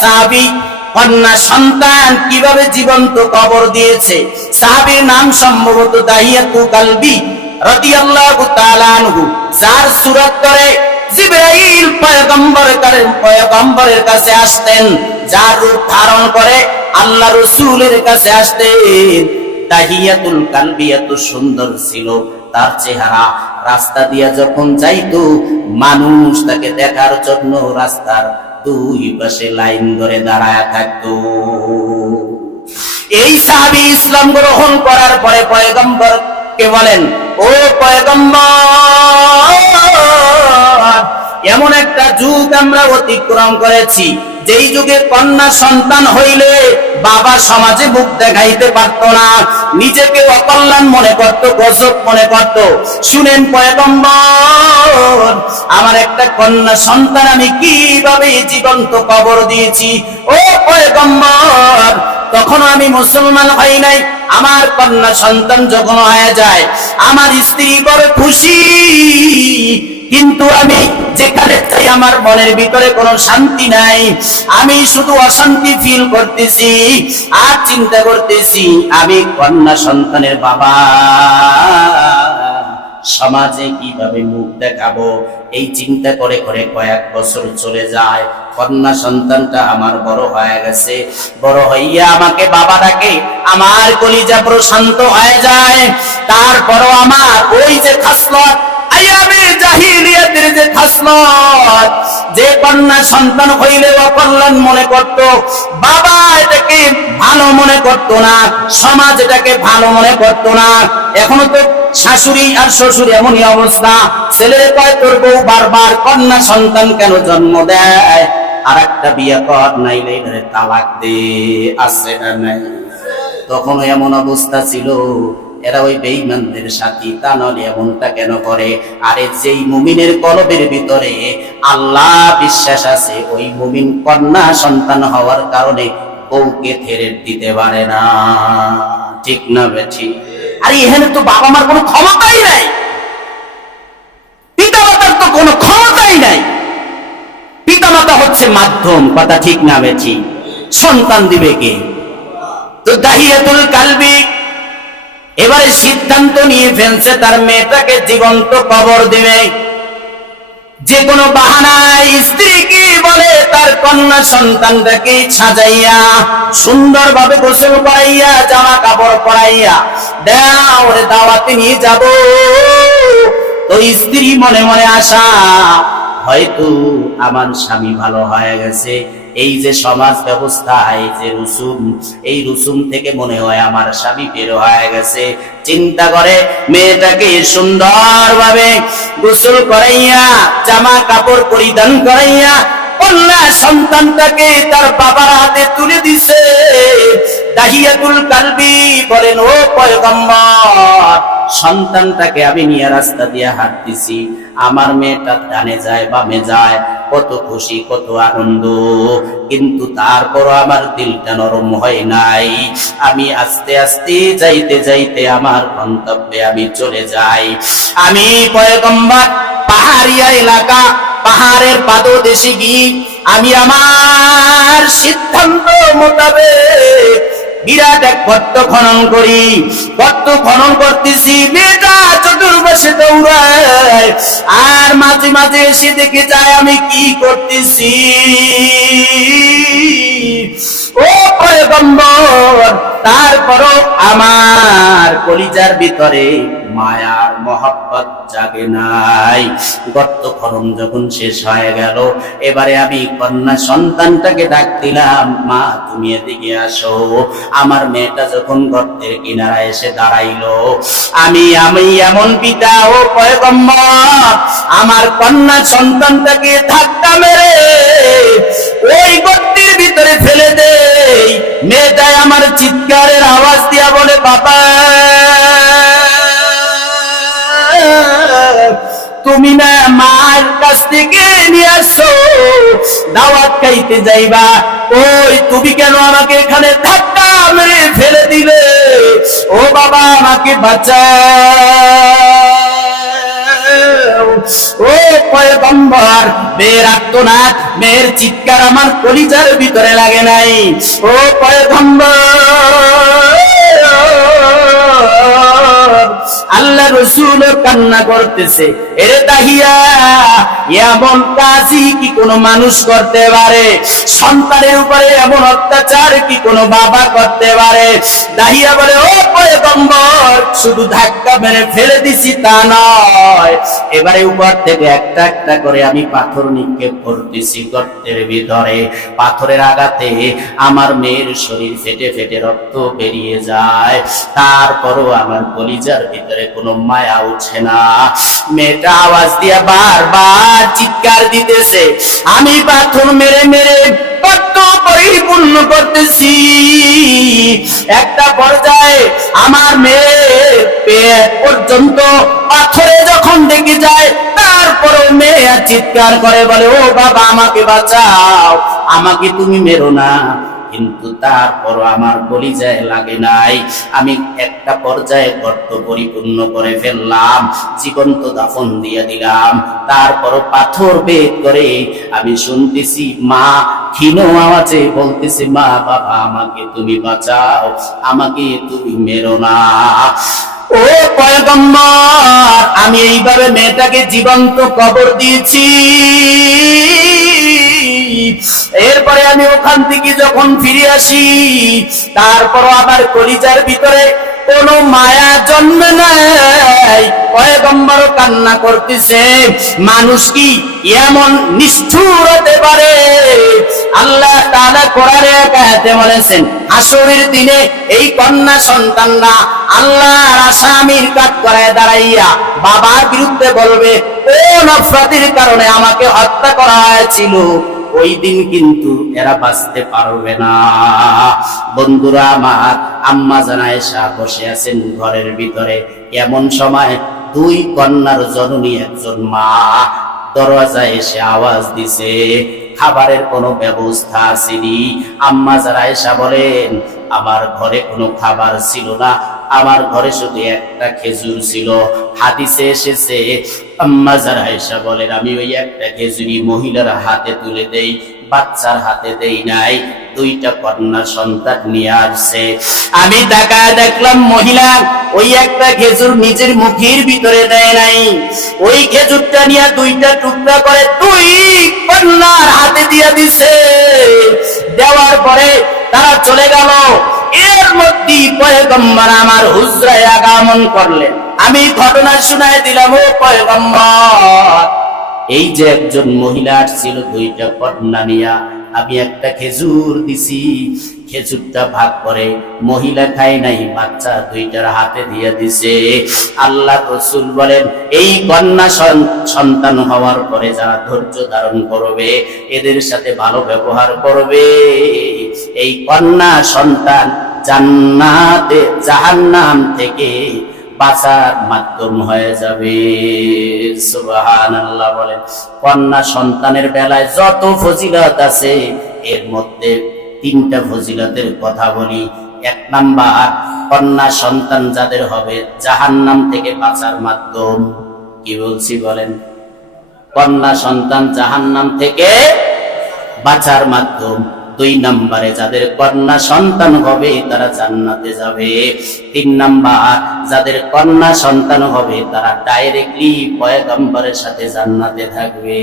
সাহাবী কন্যা সন্তান কিভাবে জীবন্ত কবর দিয়েছে। সাহাবীর নাম সম্ভবত দাহিয়াতুল কালবি রাদিয়াল্লাহু তাআলা আনহু, যার সুরত করে জিবরাইল পয়গম্বরের কাছে আসতেন, যার রূপ ধারণ করে আল্লাহ রাসূলের কাছে আসতেন। দাহিয়াতুল কালবি এত সুন্দর ছিল তার চেহারা, রাস্তা দিয়া যখন যাইতো মানুষ তাকে দেখার জন্য রাস্তার দুই পাশে লাইন ধরে দাঁড়ায় থাকতো। এই সাহাবী ইসলাম গ্রহণ করার পরে পয়গম্বরকে বলেন, ও পয়গম্বর, এমন একটা যুগ আমরা অতিক্রম করেছি যেই যুগে কন্যা সন্তান হইলে বাবা সমাজে মুখ দেখাইতে পারত না, নিজেকে অকল্যাণ মনে করত, গজব মনে করত। শুনেন পয়গম্বর, আমার একটা কন্যা সন্তান আমি কিভাবে জীবন্ত কবর দিয়েছি। ও পয়গম্বর, তখন আমি মুসলমান হই নাই, আমার কন্যা সন্তান যখন হয়ে যায় আমার স্ত্রী বড় খুশি, কিন্তু আমি যেখানে চাই আমার মনের ভিতরে কোনো শান্তি নাই। আমি শুধু অশান্তি ফিল করতেছি আর চিন্তা করতেছি আমি কন্যা সন্তানের বাবা, সমাজে কিভাবে মুখ দেখাবো। এই চিন্তা করে করে কয়েক বছর চলে যায়। কন্যা সন্তানটা আমার বড় হয়ে গেছে, বড় হইয়া আমাকে বাবা ডাকে, আমার কলিজা প্রশান্ত হয়ে যায়। তারপরও আমার ওই যে খাসলত, জাহিলিয়াতের যে খাসলত, যে কন্যা সন্তান হইলে অকল্যাণ মনে করত, বাবা এটাকে ভালো মনে করত না, সমাজ এটাকে ভালো মনে করত না। এখনো তো শাশুড়ি আর শ্বশুর এমনই অবস্থা, ছেলে কয় তোর বউ বারবার কন্যা সন্তান কেন জন্ম দেয়, আর একটা বিয়ে কর নাইলে তালাক দে, আছে না নাই? তখন এমন অবস্থা ছিল, এরা ওই বেঈমানদের সাথী, তা নয় এমনটা কেন করে? আরে যেই মুমিনের কলবের ভিতরে আল্লাহ বিশ্বাস আছে, ওই মুমিন কন্যা সন্তান হওয়ার কারণে বউকে ফেরত দিতে পারে না, ঠিক না বেঠি? আরে এখানে তো বাবা মার কোনো ক্ষমতাই নাই, পিতা মাতার তো কোনো ক্ষমতাই নাই। পিতা মাতা হচ্ছে মাধ্যম, কথা ঠিক না বেঠি? সন্তান দিবে কে? তো দাহিয়াতুল কালবি এবারে সিদ্ধান্ত নিয়ে ফেলছে তার মেয়েটাকে জীবন্ত কবর দেবে। যে কোনো বাহানায় স্ত্রীকে বলে তার কন্যা সন্তানটাকে সাজাইয়া সুন্দরভাবে গোসল করাইয়া জামা কাপড় পরাইয়া দাও রে, দাওয়াতে নিয়ে যাব। তো স্ত্রী মনে মনে আশা, হয়তো আমার স্বামী ভালো হয়ে গেছে, এই যে সমাজ ব্যবস্থা, এই যে রুসুম, এই রুসুম থেকে মনে হয় আমার স্বামী বের হয়ে গেছে। চিন্তা করে মেয়েটাকে সুন্দরভাবে গোসল করাইয়া জামা কাপড় পরিধান করাইয়া কন্যা সন্তানটাকে তার বাবার হাতে তুলে দিছে। দাহিয়াতুল কালবি বলেন, ও পয়গম্বর, সন্তানটাকে আমি নিয়ে রাস্তা দিয়ে হাঁটতেছি, আমার মেয়েটা ডানে যায় বামে যায়, কত খুশি কত আনন্দ, কিন্তু তারপরও আমার দিলটা নরম হয় নাই। আমি আস্তে আস্তে যাইতে যাইতে আমার গন্তব্যে আমি চলে যাই। আমি পয়গম্বর পাহাড়িয়া এলাকা, পাহাড়ের পাদদেশে গিয়ে আমি আমার সিদ্ধান্ত মোতাবেক বিরাট এক গর্ত খনন করি। গর্ত খনন করতেছি, মেয়েটা চতুর্পাশে দৌড়ায় আর মাঝে মাঝে এসে দেখে যায় আমি কি করতেছি। ও পয়গম্বর, তারপরও আমার কলিজার ভিতরে মায়ার মহব্বত জাগে নাই। গর্ত খনন যখন শেষ হয়ে গেল, এবারে আমি কন্যা সন্তানটাকে ডাক দিলাম, মা তুমি এদিকে আসো। আমার মেয়েটা যখন গর্তের কিনারায় এসে দাঁড়াইলো, আমি এমন পিতা, ও পয়গম্বর, আমার কন্যা সন্তানটাকে ধাক্কা মেরে ওই গর্তের ভিতরে ফেলে দেই। মেয়েটাই আমার চিৎকারের আওয়াজ দিয়া বলে, বাবা তুমি না মার কাছ থেকে নিয়ে আসো, দাওয়াত খাইতে যাইবা, ওই তুমি কেন আমাকে এখানে ধাক্কা মেরে ফেলে দিলে? ও বাবা আমাকে বাঁচাও। ও পয়গম্বর, মেয়ের আর্তনাদ, মেয়ের চিৎকার আমার কলিজার ভিতরে লাগে নাই। ও পয়গম্বর, আল্লাহ রসুল কান্না করতেছে। এরে দাহিয়া, এমন কাজই কি কোনো মানুষ করতে পারে? সন্তানের উপরে এমন অত্যাচার কি কোনো বাবা করতে পারে? দাহিয়া বলে, ও পয়গম্বর, শুধু ধাক্কা মেরে ফেলে দিছি তা নয়, এবারে উপর থেকে একটা একটা করে আমি পাথর নিক্ষেপ করতেছি গর্তের ভিতরে। পাথরের আঘাতে আমার মেয়ের শরীর ফেটে ফেটে রক্ত বেরিয়ে যায়, তারপরও আমার কলিজার ভিতরে কোনো মায়া উঠে না। মেয়েটা আওয়াজ দিয়া বারবার চিৎকার দিতেছে, আমি পাথর মেরে মেরে কত পরিপূর্ণ করতেছি। একটা পর্যায়ে আমার মেয়ের পেট পর্যন্ত পাথরে যখন ঢেকে যায়, তারপরও মেয়ে চিৎকার করে বলে, ও বাবা আমাকে বাঁচাও, আমাকে তুমি মেরো না। কিন্তু তারপরও আমার কলিজায় লাগে নাই। আমি একটা পর্যায়ে গর্ত পরিপূর্ণ করে ফেললাম, জীবন্ত দাফন দিয়ে দিলাম। তারপরও পাথর বেদ করে আমি শুনতেছি মা ক্ষীণ আওয়াজে বলতেছে, মা বাবা আমাকে তুমি বাঁচাও, আমাকে তুমি মেরো না। ও পয়গম্বর, আমি এইভাবে মেয়েটাকে জীবন্ত কবর দিয়েছি। এরপরে আমি ওখান থেকে যখন ফিরে আসি, তারপরও আমার কলিজার ভিতরে কোনো মায়া জন্মে নাই। পয়গম্বর কান্না করতেছে, মানুষ কি এমন নিষ্ঠুর হতে পারে? আল্লাহ তাআলা কোরআনে এক আয়াতে বলেছেন, হাসরের দিনে এই কন্যা সন্তানরা আল্লাহর আসামির কাঠ করায় দাঁড়াইয়া বাবার বিরুদ্ধে বলবে, ও নফরতের কারণে আমাকে হত্যা করা হয়েছিল। ওই দিন কিন্তু এরা বাঁচতে পারবে না। বন্ধুরা আমার, আম্মা জান আয়েশা বসে আছেন ঘরের ভিতরে। এমন সময় দুই কন্যার জননী একজন মা দরজায় এসে আওয়াজ দিছে, খাবারের কোনো ব্যবস্থা আসেনি। আম্মা জান আয়েশা বলেন, আমার ঘরে কোনো খাবার ছিল না, আমার ঘরে শুধু একটা খেজুর ছিল। হাদিসে এসেছে, আম্মা জান আয়েশা বলেন, আমি ওই একটা খেজুরি মহিলার হাতে তুলে দেই, বাচ্চার হাতে দেই নাই। দুইটা কন্যা সন্তান নিয়ে আসছে। আমি তাকায় দেখলাম মহিলা ওই একটা খেজুর নিজের মুখের ভিতরে দেয় নাই, ওই খেজুরটা নিয়ে দুইটা টুকরা করে দুই কন্যার হাতে দিয়ে দিছে। দেওয়ার পরে তারা চলে গেল। এর মধ্যে পয়গম্বর আমার হুজরায় আগমন করলেন। আমি ঘটনা শুনায় দিলাম, ও পয়গম্বর, এই যে একজন মহিলা ছিল দুইটা কন্যা নিয়া, আমি একটা খেজুর দিছি, খেজুরটা ভাগ করে মহিলা খায় নাই, বাচ্চা দুইটার হাতে দিয়ে দিছে। আল্লাহ রাসূল বলেন, এই কন্যা সন্তান হওয়ার পরে যারা ধৈর্য ধারণ করবে, এদের সাথে ভালো ব্যবহার করবে, এই কন্যা সন্তান জান্নাতে জাহান্নাম থেকে বাঁচার মাধ্যম হয়ে যাবে। সুবহানাল্লাহ বলেন। কন্যা সন্তানের বেলায় যত ফজিলত আছে, এর মধ্যে তিনটা ফজিলতের কথা বলি। এক নাম্বার, কন্যা সন্তান যাদের হবে জাহান্নাম থেকে বাঁচার মাধ্যম। কি বলছি বলেন? কন্যা সন্তান জাহান্নাম থেকে বাঁচার মাধ্যম। দুই নম্বরে, যাদের কন্যা সন্তান হবে তারা জান্নাতে যাবে। তিন নাম্বার, যাদের কন্যা সন্তান হবে তারা ডাইরেক্টলি পয়গম্বরের সাথে জান্নাতে থাকবে।